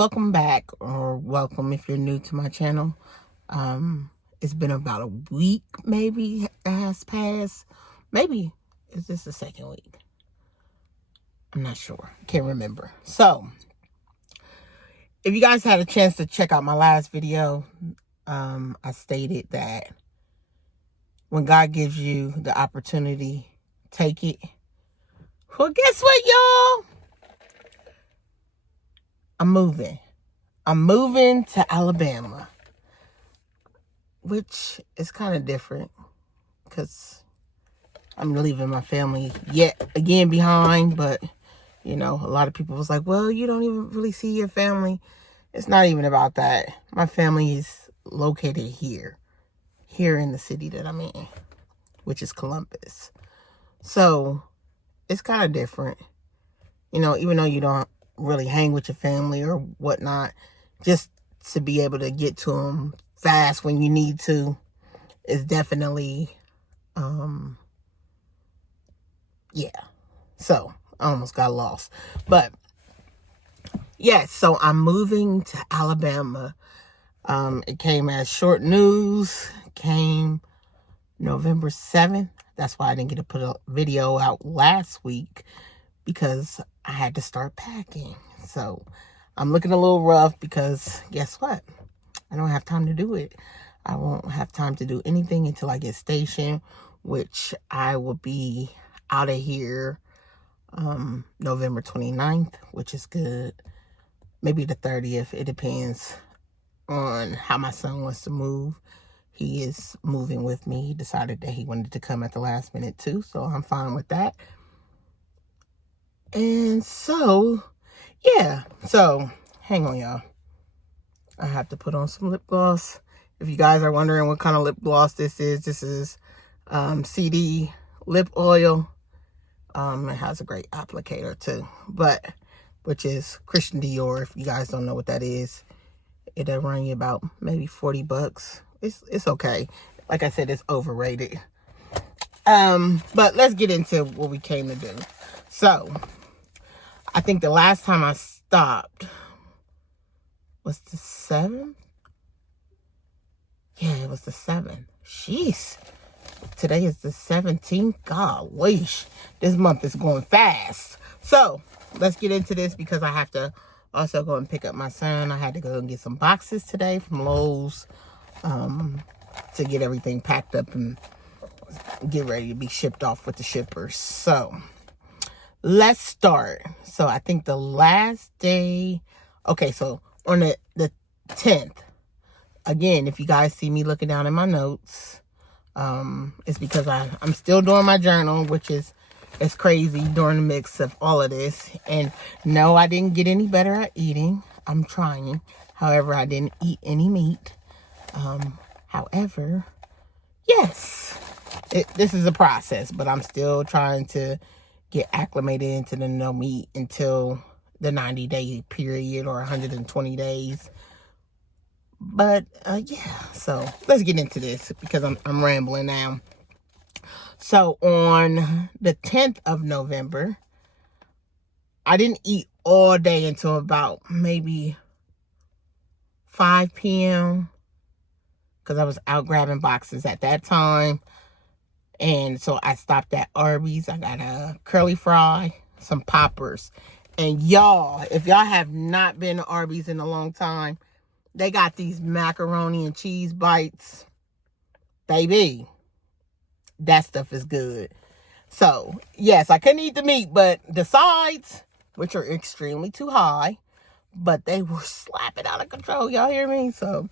welcome back, or welcome if you're new to my channel. It's been about a week, maybe, that has passed. Maybe, is this the second week? I'm not sure. Can't remember. So, if you guys had a chance to check out my last video, I stated that when God gives you the opportunity, take it. Well, guess what, y'all? I'm moving. I'm moving to Alabama, which is kind of different because I'm leaving my family yet again behind. But, you know, a lot of people was like, well, you don't even really see your family. It's not even about that. My family is located here in the city that I'm in, which is Columbus. So it's kind of different, you know, even though you don't really hang with your family or whatnot, just to be able to get to them fast when you need to is definitely, yeah. So I almost got lost, but yes. So I'm moving to Alabama. It came as short news. Came November 7th. That's why I didn't get to put a video out last week, because I had to start packing. So I'm looking a little rough because guess what? I don't have time to do it. I won't have time to do anything until I get stationed, which I will be out of here November 29th, which is good. Maybe the 30th. It depends on how my son wants to move. He is moving with me. He decided that he wanted to come at the last minute too, so I'm fine with that. And so, yeah. So, hang on, y'all. I have to put on some lip gloss. If you guys are wondering what kind of lip gloss this is CD lip oil. It has a great applicator too, but which is Christian Dior. If you guys don't know what that is, it'll run you about maybe 40 bucks. It's okay. Like I said, it's overrated. But let's get into what we came to do. So, I think the last time I stopped was the 7th. Yeah, it was the 7th. Jeez. Today is the 17th. Golly, this month is going fast. So, let's get into this because I have to also go and pick up my son. I had to go and get some boxes today from Lowe's to get everything packed up and get ready to be shipped off with the shippers. So, let's start. So, I think the last day... Okay, so on the 10th, again, if you guys see me looking down in my notes, it's because I'm still doing my journal, which is it's crazy during the mix of all of this. And no, I didn't get any better at eating. I'm trying. However, I didn't eat any meat. However, yes, this is a process, but I'm still trying to get acclimated into the no meat until the 90-day period or 120 days. But yeah, so let's get into this because I'm rambling now. So on the 10th of November, I didn't eat all day until about maybe 5 p.m. because I was out grabbing boxes at that time. And so I stopped at Arby's. I got a curly fry, some poppers. And y'all, if y'all have not been to Arby's in a long time, they got these macaroni and cheese bites. Baby, that stuff is good. So, yes, I couldn't eat the meat, but the sides, which are extremely too high, but they were slapping out of control. Y'all hear me? So,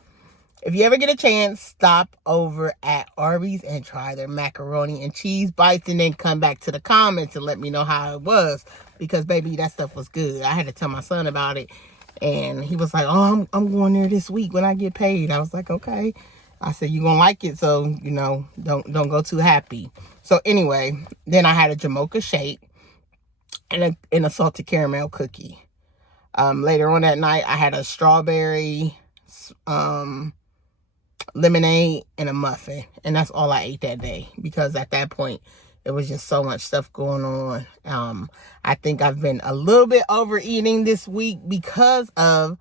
if you ever get a chance, stop over at Arby's and try their macaroni and cheese bites, and then come back to the comments and let me know how it was. Because, baby, that stuff was good. I had to tell my son about it. And he was like, oh, I'm going there this week when I get paid. I was like, okay. I said, you're going to like it, so, you know, don't go too happy. So, anyway, then I had a Jamocha shake and a salted caramel cookie. Later on that night, I had a strawberry lemonade and a muffin. And that's all I ate that day. Because at that point, it was just so much stuff going on. I think I've been a little bit overeating this week because of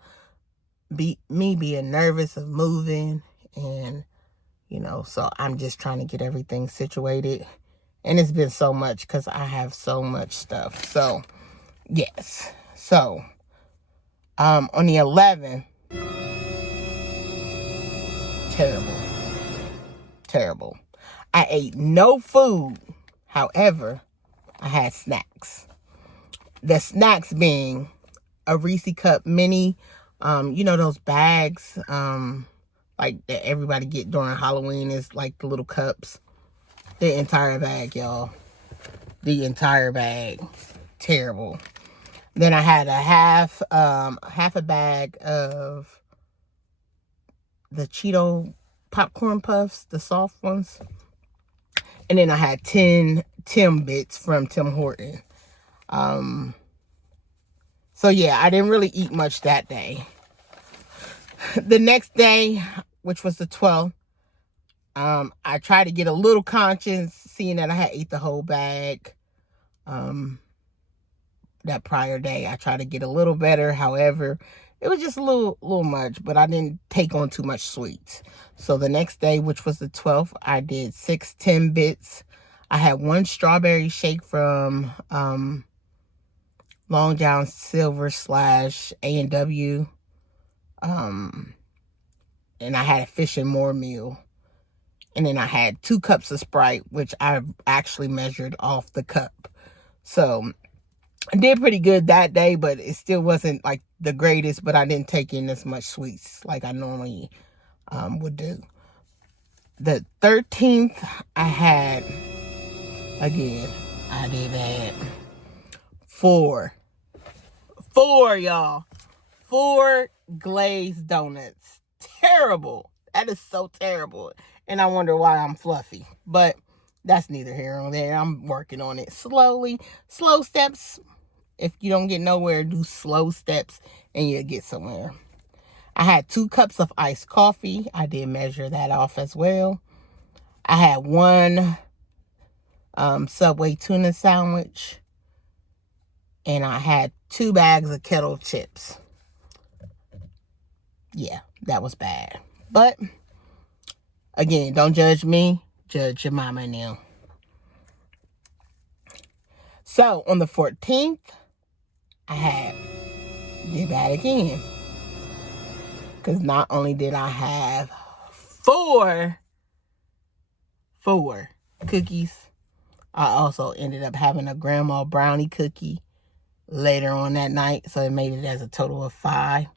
me being nervous of moving, and so I'm just trying to get everything situated. And it's been so much because I have so much stuff. So yes. So on the 11th, terrible. I ate no food. However, I had snacks. The snacks being a Reese Cup mini, those bags, like that everybody get during Halloween, is like the little cups. The entire bag, y'all. The entire bag. Terrible. Then I had a half a bag of the Cheeto popcorn puffs, the soft ones. And then I had 10 Timbits from Tim Horton. So yeah, I didn't really eat much that day. The next day, which was the 12th, I tried to get a little conscious, seeing that I had ate the whole bag. That prior day, I tried to get a little better. However, it was just a little much, but I didn't take on too much sweets. So the next day, which was the 12th, I did 6 Timbits. I had 1 strawberry shake from Long John Silver / A&W. And I had a fish and more meal. And then I had 2 cups of Sprite, which I actually measured off the cup. So I did pretty good that day, but it still wasn't like the greatest. But I didn't take in as much sweets like I normally would do. The 13th, I did add 4, y'all. 4 glazed donuts. Terrible. That is so terrible. And I wonder why I'm fluffy. But that's neither here nor there. I'm working on it slowly. Slow steps. If you don't get nowhere, do slow steps and you'll get somewhere. I had 2 cups of iced coffee. I did measure that off as well. I had 1 Subway tuna sandwich. And I had 2 bags of kettle chips. Yeah, that was bad. But again, don't judge me. Judge your mama and them. So on the 14th, I did that again. Because not only did I have 4 cookies, I also ended up having a grandma brownie cookie later on that night. So it made it as a total of 5.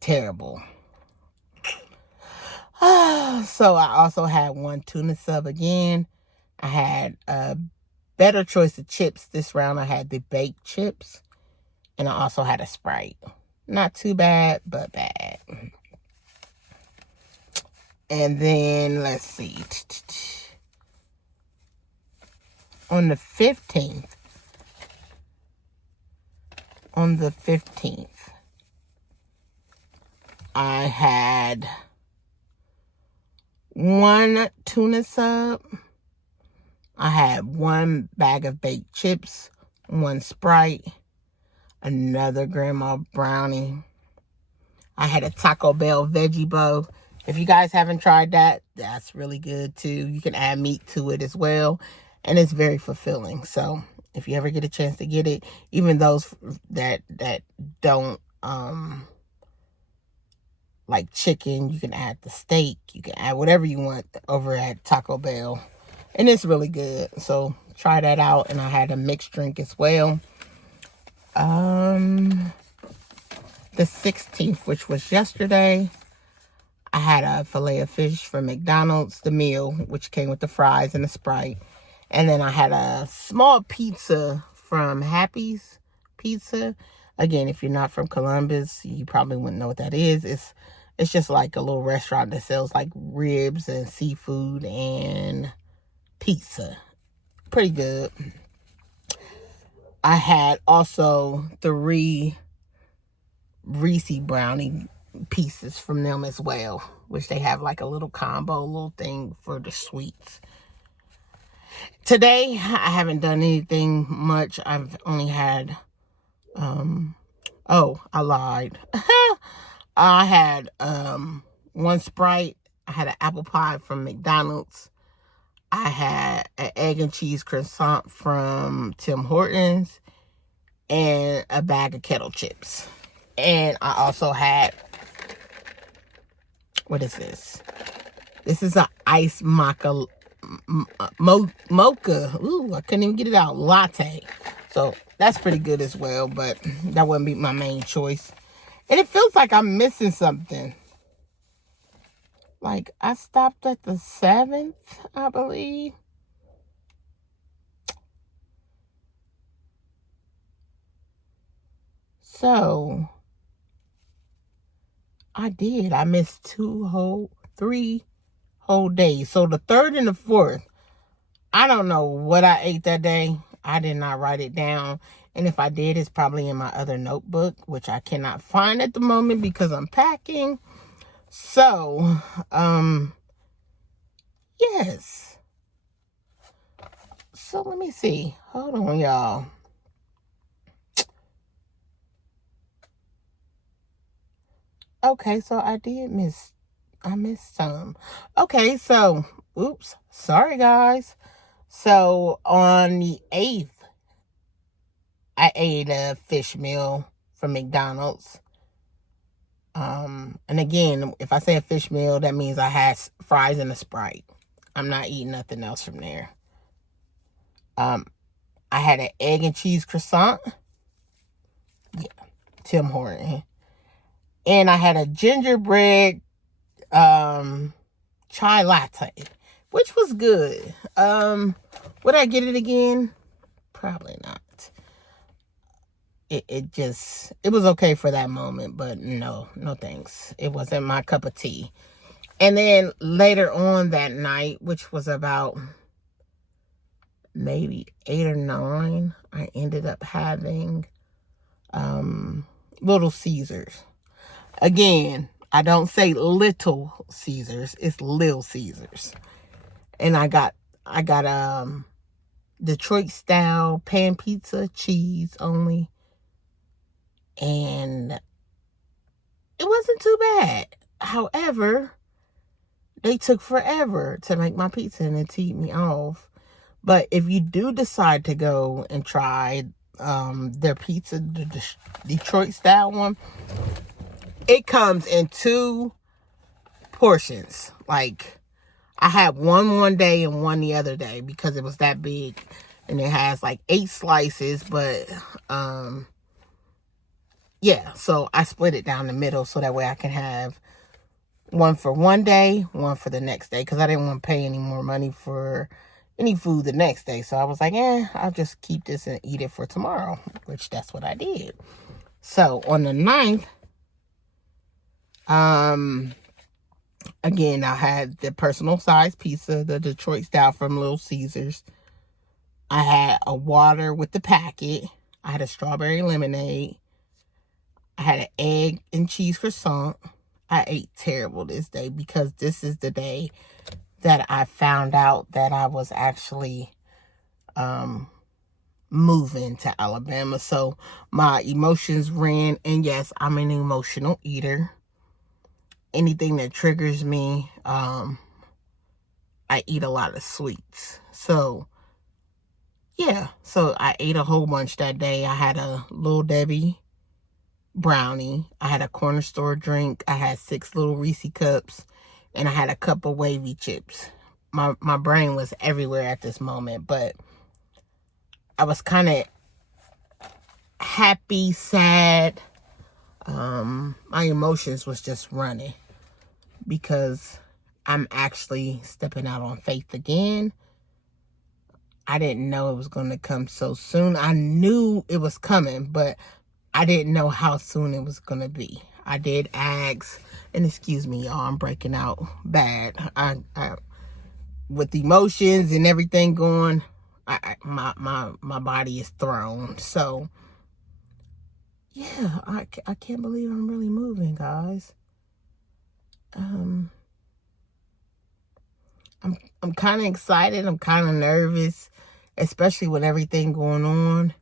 Terrible. So I also had 1 tuna sub again. I had a better choice of chips this round. I had the baked chips. And I also had a Sprite. Not too bad, but bad. And then, let's see. On the 15th, I had 1 tuna sub. I had 1 bag of baked chips, 1 Sprite, another grandma brownie. I had a Taco Bell veggie bowl. If you guys haven't tried that, that's really good too. You can add meat to it as well. And it's very fulfilling. So if you ever get a chance to get it, even those that don't like chicken, you can add the steak. You can add whatever you want over at Taco Bell. And it's really good. So try that out. And I had a mixed drink as well. The 16th, which was yesterday, I had a fillet of fish from McDonald's, the meal, which came with the fries and the Sprite. And then I had a small pizza from Happy's Pizza. Again, if you're not from Columbus, you probably wouldn't know what that is. It's just like a little restaurant that sells like ribs and seafood and pizza. Pretty good. I had also 3 Reese brownie pieces from them as well, which they have like a little combo, little thing for the sweets. Today, I haven't done anything much. I've only had, I lied. I had one Sprite. I had an apple pie from McDonald's. I had an egg and cheese croissant from Tim Hortons and a bag of kettle chips. And I also had, what is this? This is an iced mocha. Ooh, I couldn't even get it out. Latte. So that's pretty good as well, but that wouldn't be my main choice. And it feels like I'm missing something. Like, I stopped at the 7th, I believe. So, I did. I missed 3 whole days. So, the 3rd and the 4th, I don't know what I ate that day. I did not write it down. And if I did, it's probably in my other notebook, which I cannot find at the moment because I'm packing. So, yes. So, let me see. Hold on, y'all. Okay, so I missed some. Okay, so, oops. Sorry, guys. So, on the 8th, I ate a fish meal from McDonald's. And again, if I say a fish meal, that means I had fries and a Sprite. I'm not eating nothing else from there. I had an egg and cheese croissant. Yeah, Tim Hortons. And I had a gingerbread chai latte, which was good. Would I get it again? Probably not. It was okay for that moment, but no thanks. It wasn't my cup of tea. And then later on that night, which was about maybe 8 or 9, I ended up having Little Caesars. Again, I don't say Little Caesars, it's Lil Caesars. And I got Detroit style pan pizza, cheese only. And it wasn't too bad. However, they took forever to make my pizza and it teed me off. But if you do decide to go and try their pizza, the Detroit style one, it comes in 2 portions. Like, I had one day and one the other day because it was that big. And it has like 8 slices, but yeah, so I split it down the middle so that way I can have one for one day, one for the next day, because I didn't want to pay any more money for any food the next day. So I was like, I'll just keep this and eat it for tomorrow, which that's what I did. So on the 9th, again, I had the personal size pizza, the Detroit style from Little Caesars. I had a water with the packet. I had a strawberry lemonade. I had an egg and cheese croissant. I ate terrible this day because this is the day that I found out that I was actually moving to Alabama. So my emotions ran, and yes, I'm an emotional eater. Anything that triggers me, I eat a lot of sweets. So yeah, so I ate a whole bunch that day. I had a Little Debbie brownie. I had a corner store drink. I had 6 little Reese cups, and I had a cup of wavy chips. My brain was everywhere at this moment, but I was kind of happy, sad. My emotions was just running because I'm actually stepping out on faith again. I didn't know it was going to come so soon. I knew it was coming, but I didn't know how soon it was going to be. I did ask, and excuse me, y'all, I'm breaking out bad. I with emotions and everything going, my body is thrown. So, yeah, I can't believe I'm really moving, guys. I'm kind of excited. I'm kind of nervous, especially with everything going on.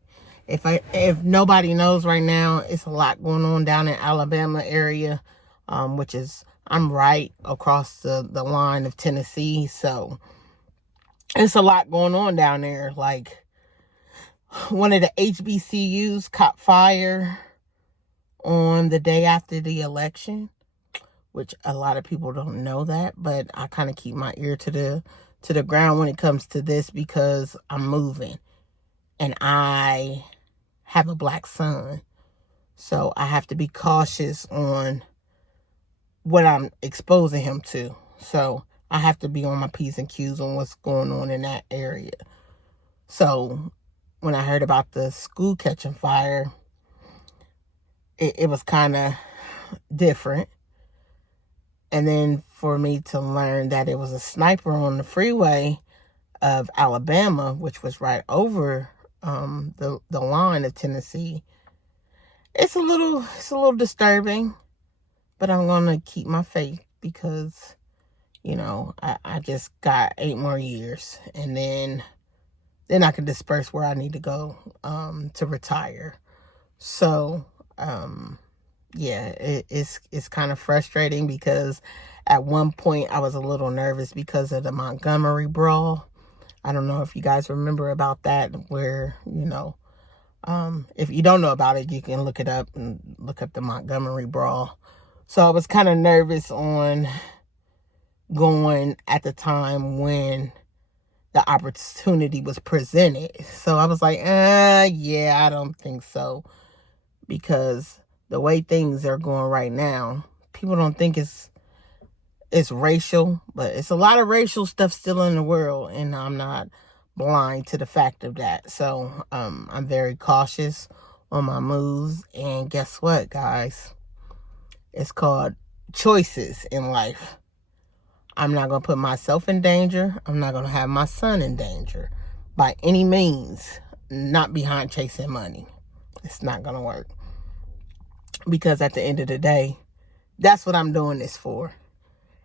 If nobody knows right now, it's a lot going on down in Alabama area. which is, I'm right across the line of Tennessee. So it's a lot going on down there. Like, one of the HBCUs caught fire on the day after the election, which a lot of people don't know that, but I kind of keep my ear to the ground when it comes to this, because I'm moving and I have a black son. So I have to be cautious on what I'm exposing him to. So I have to be on my P's and Q's on what's going on in that area. So when I heard about the school catching fire, it was kind of different. And then for me to learn that it was a sniper on the freeway of Alabama, which was right over the line of Tennessee, it's a little disturbing. But I'm gonna keep my faith, because, you know, I just got 8 more years, and then I can disperse where I need to go to retire. So yeah, it's kind of frustrating, because at one point I was a little nervous because of the Montgomery brawl. I don't know if you guys remember about that, where, you know, if you don't know about it, you can look it up and look up the Montgomery brawl. So I was kind of nervous on going at the time when the opportunity was presented. So I was like, yeah, I don't think so. Because the way things are going right now, people don't think it's racial, but it's a lot of racial stuff still in the world, and I'm not blind to the fact of that. So I'm very cautious on my moves, and guess what, guys? It's called choices in life. I'm not going to put myself in danger. I'm not going to have my son in danger by any means, not behind chasing money. It's not going to work. Because at the end of the day, that's what I'm doing this for.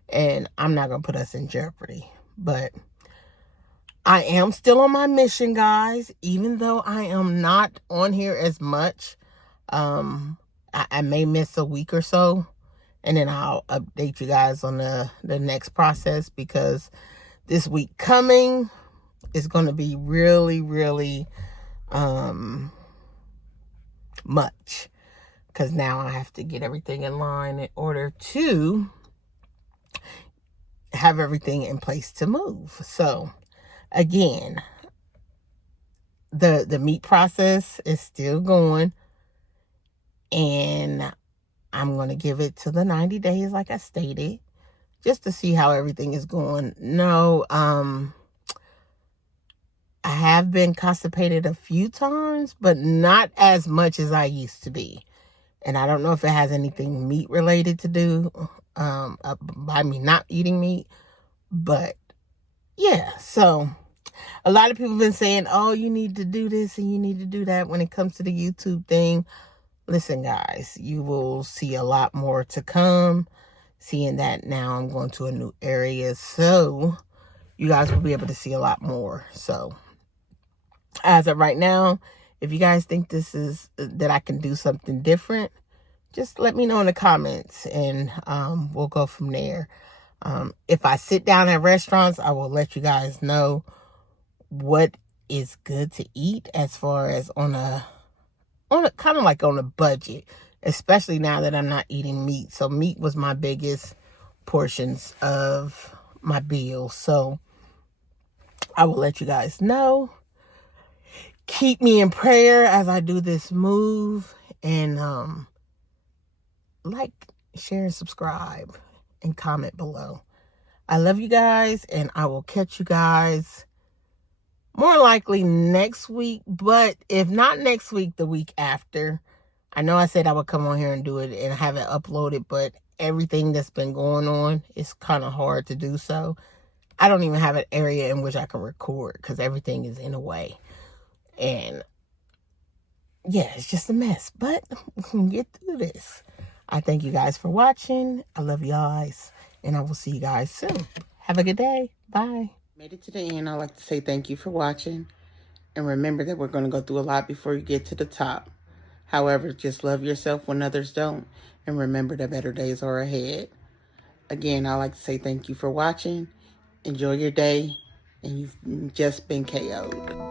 And I'm not going to put us in jeopardy. But I am still on my mission, guys. Even though I am not on here as much, I may miss a week or so, and then I'll update you guys on the next process, because this week coming is going to be really, really much, because now I have to get everything in line in order to have everything in place to move. So again, the meat process is still going. And I'm going to give it to the 90 days, like I stated, just to see how everything is going. No, I have been constipated a few times, but not as much as I used to be. And I don't know if it has anything meat related to do by me not eating meat. But yeah, so a lot of people have been saying, oh, you need to do this and you need to do that when it comes to the YouTube thing. Listen, guys, you will see a lot more to come. Seeing that now I'm going to a new area, so you guys will be able to see a lot more. So as of right now, if you guys think this is that I can do something different, just let me know in the comments, and we'll go from there. If I sit down at restaurants, I will let you guys know what is good to eat, as far as on a kind of like on a budget, especially now that I'm not eating meat. So meat was my biggest portions of my bill. So I will let you guys know. Keep me in prayer as I do this move, and like, share, and subscribe, and comment below. I love you guys, and I will catch you guys more likely next week, but if not next week, the week after. I know I said I would come on here and do it and have it uploaded, but everything that's been going on, it's kind of hard to do so. I don't even have an area in which I can record, because everything is in a way. And yeah, it's just a mess, but we can get through this. I thank you guys for watching. I love you guys, and I will see you guys soon. Have a good day. Bye. Made it to the end. I'd like to say thank you for watching. And remember that we're going to go through a lot before you get to the top. However, just love yourself when others don't, and remember that better days are ahead. Again, I'd like to say thank you for watching. Enjoy your day, and you've just been KO'd.